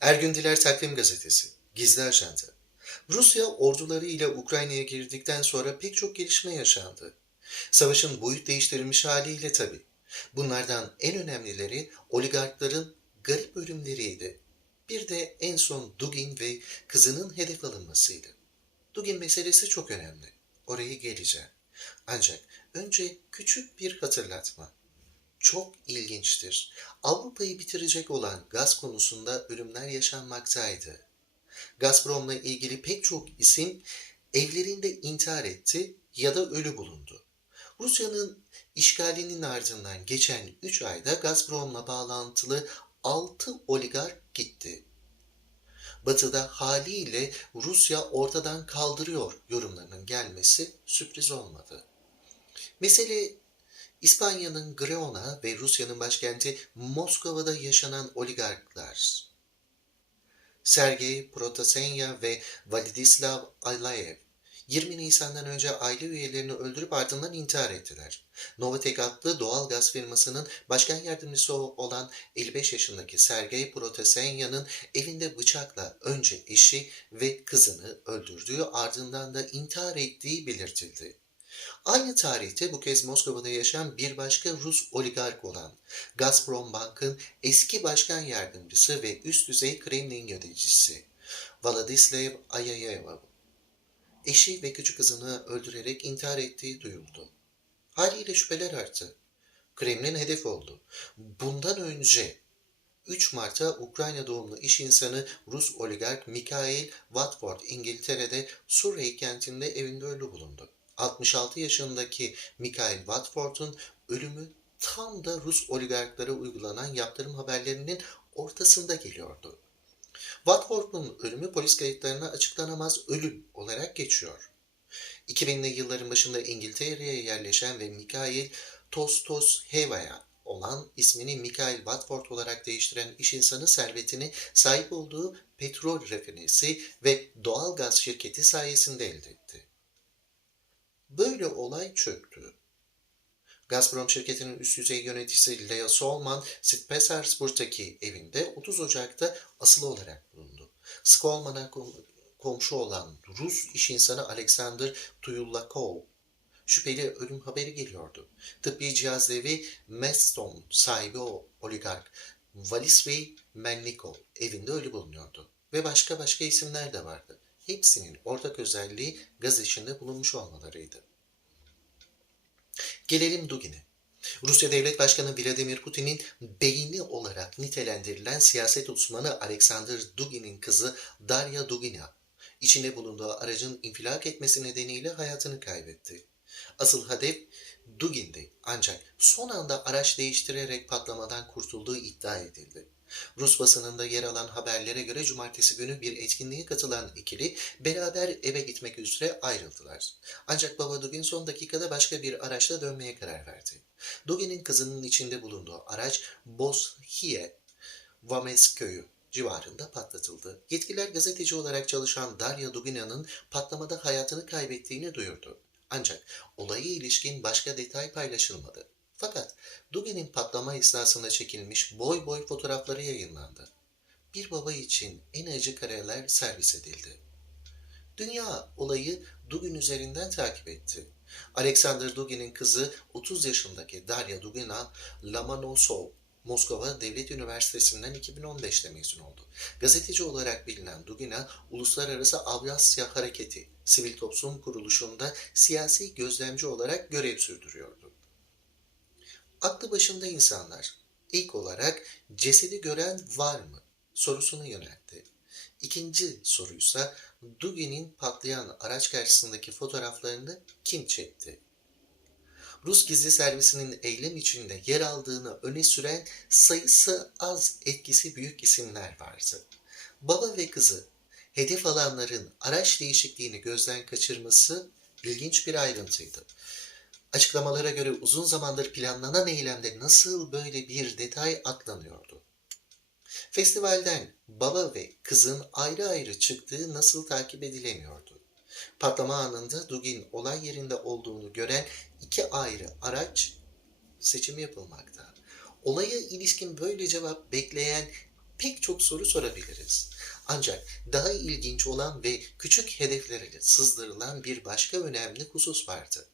Ergündiler Takvim Gazetesi, Gizli Ajanda. Rusya orduları ile Ukrayna'ya girdikten sonra pek çok gelişme yaşandı. Savaşın boyut değiştirilmiş haliyle tabii. Bunlardan en önemlileri oligarkların garip ölümleriydi. Bir de en son Dugin ve kızının hedef alınmasıydı. Dugin meselesi çok önemli. Oraya geleceğim. Ancak önce küçük bir hatırlatma. Çok ilginçtir. Avrupa'yı bitirecek olan gaz konusunda ölümler yaşanmaktaydı. Gazprom'la ilgili pek çok isim evlerinde intihar etti ya da ölü bulundu. Rusya'nın işgalinin ardından geçen 3 ayda Gazprom'la bağlantılı 6 oligark gitti. Batı'da haliyle Rusya ortadan kaldırıyor yorumlarının gelmesi sürpriz olmadı. Mesele İspanya'nın Greona ve Rusya'nın başkenti Moskova'da yaşanan oligarklar. Sergey Protasenya ve Vladislav Alayev 20 Nisan'dan önce aile üyelerini öldürüp ardından intihar ettiler. Novatek adlı doğal gaz firmasının başkan yardımcısı olan 55 yaşındaki Sergey Protasenya'nın evinde bıçakla önce eşi ve kızını öldürdüğü ardından da intihar ettiği belirtildi. Aynı tarihte bu kez Moskova'da yaşayan bir başka Rus oligark olan Gazprom Bank'ın eski başkan yardımcısı ve üst düzey Kremlin yöneticisi Vladislav Ayayev eşi ve küçük kızını öldürerek intihar ettiği duyuldu. Haliyle şüpheler arttı. Kremlin hedef oldu. Bundan önce 3 Mart'ta Ukrayna doğumlu iş insanı Rus oligark Mikhail Watford İngiltere'de Surrey kentinde evinde ölü bulundu. 66 yaşındaki Mikhail Watford'un ölümü tam da Rus oligarklara uygulanan yaptırım haberlerinin ortasında geliyordu. Watford'un ölümü polis kayıtlarına açıklanamaz ölüm olarak geçiyor. 2000'li yılların başında İngiltere'ye yerleşen ve Mikhail Tostos Heva'ya olan ismini Mikhail Watford olarak değiştiren iş insanı servetini sahip olduğu petrol rafinesi ve doğal gaz şirketi sayesinde elde etti. Böyle olay çöktü. Gazprom şirketinin üst düzey yöneticisi Leo Solman, St. Petersburg'daki evinde 30 Ocak'ta asılı olarak bulundu. Skolman'a komşu olan Rus iş insanı Alexander Tuyullakov, şüpheli ölüm haberi geliyordu. Tıbbi cihaz devi Meston sahibi o oligark Valisvey Melnikov evinde ölü bulunuyordu. Ve başka başka isimler de vardı. Hepsinin ortak özelliği gaz içinde bulunmuş olmalarıydı. Gelelim Dugin'e. Rusya Devlet Başkanı Vladimir Putin'in beyni olarak nitelendirilen siyaset uzmanı Alexander Dugin'in kızı Darya Dugina, içinde bulunduğu aracın infilak etmesi nedeniyle hayatını kaybetti. Asıl hedef Dugin'di ancak son anda araç değiştirerek patlamadan kurtulduğu iddia edildi. Rus basınında yer alan haberlere göre cumartesi günü bir etkinliğe katılan ikili beraber eve gitmek üzere ayrıldılar. Ancak baba Dugin son dakikada başka bir araçla dönmeye karar verdi. Dugin'in kızının içinde bulunduğu araç Boshiye Vames köyü civarında patlatıldı. Yetkililer gazeteci olarak çalışan Darya Dugina'nın patlamada hayatını kaybettiğini duyurdu. Ancak olaya ilişkin başka detay paylaşılmadı. Fakat Dugin'in patlama esnasında çekilmiş boy boy fotoğrafları yayınlandı. Bir baba için en acı kareler servis edildi. Dünya olayı Dugin üzerinden takip etti. Alexander Dugin'in kızı 30 yaşındaki Darya Dugina Lamanosov Moskova Devlet Üniversitesi'nden 2015'te mezun oldu. Gazeteci olarak bilinen Dugina, Uluslararası Avrasya Hareketi, sivil toplum kuruluşunda siyasi gözlemci olarak görev sürdürüyordu. Aklı başında insanlar ilk olarak cesedi gören var mı sorusunu yöneltti. İkinci soruysa Dugin'in patlayan araç karşısındaki fotoğraflarını kim çekti? Rus gizli servisinin eylem içinde yer aldığını öne süren sayısı az etkisi büyük isimler vardı. Baba ve kızı hedef alanların araç değişikliğini gözden kaçırması ilginç bir ayrıntıydı. Açıklamalara göre uzun zamandır planlanan eylemde nasıl böyle bir detay atlanıyordu? Festivalden baba ve kızın ayrı ayrı çıktığı nasıl takip edilemiyordu? Patlama anında Dugin olay yerinde olduğunu gören iki ayrı araç seçim yapılmakta. Olaya ilişkin böyle cevap bekleyen pek çok soru sorabiliriz. Ancak daha ilginç olan ve küçük hedeflere sızdırılan bir başka önemli husus vardı.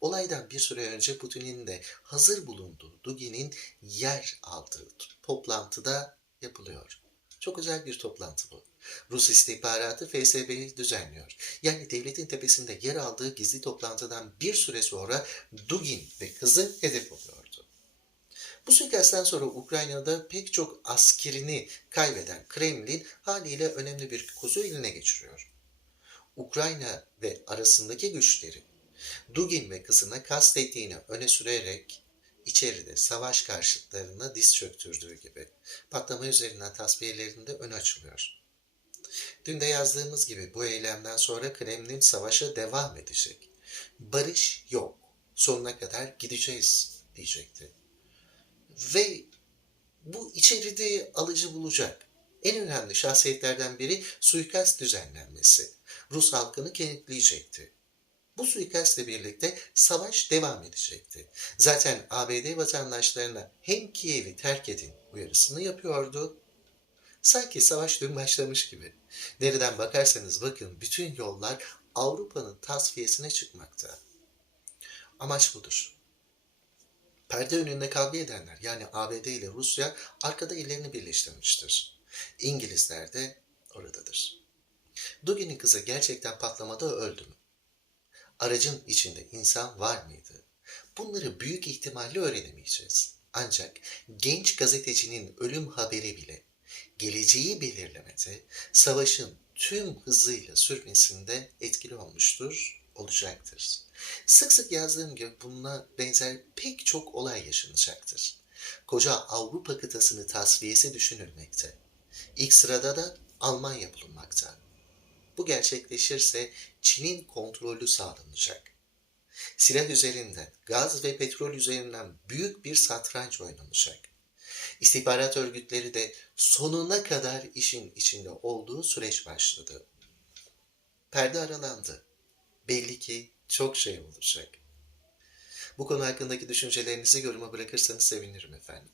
Olaydan bir süre önce Putin'in de hazır bulunduğu Dugin'in yer aldığı toplantıda yapılıyor. Çok özel bir toplantı bu. Rus istihbaratı FSB'yi düzenliyor. Yani devletin tepesinde yer aldığı gizli toplantıdan bir süre sonra Dugin ve kızı hedef oluyordu. Bu suikastten sonra Ukrayna'da pek çok askerini kaybeden Kremlin haliyle önemli bir kozu eline geçiriyor. Ukrayna ve arasındaki güçleri Dugin ve kızına kastettiğini öne sürerek içeride savaş karşıtlarına diz çöktürdüğü gibi patlama üzerinden tasfiyelerinde ön açılıyor. Dün de yazdığımız gibi bu eylemden sonra Kremlin savaşa devam edecek. Barış yok. Sonuna kadar gideceğiz diyecekti. Ve bu içeride alıcı bulacak. En önemli şahsiyetlerden biri suikast düzenlenmesi. Rus halkını kenitleyecekti. Bu suikastle birlikte savaş devam edecekti. Zaten ABD vatandaşlarına hem Kiev'i terk edin uyarısını yapıyordu. Sanki savaş dün başlamış gibi. Nereden bakarsanız bakın bütün yollar Avrupa'nın tasfiyesine çıkmakta. Amaç budur. Perde önünde kavga edenler yani ABD ile Rusya arkada ellerini birleştirmiştir. İngilizler de oradadır. Dugin'in kızı gerçekten patlamada öldü mü? Aracın içinde insan var mıydı? Bunları büyük ihtimalle öğrenemeyeceğiz. Ancak genç gazetecinin ölüm haberi bile geleceği belirlemede savaşın tüm hızıyla sürmesinde etkili olmuştur, olacaktır. Sık sık yazdığım gibi bununla benzer pek çok olay yaşanacaktır. Koca Avrupa kıtasını tasfiyesi düşünülmekte. İlk sırada da Almanya bulunmakta. Bu gerçekleşirse Çin'in kontrolü sağlanacak. Silah üzerinden, gaz ve petrol üzerinden büyük bir satranç oynanacak. İstihbarat örgütleri de sonuna kadar işin içinde olduğu süreç başladı. Perde aralandı. Belli ki çok şey olacak. Bu konu hakkındaki düşüncelerinizi yoruma bırakırsanız sevinirim efendim.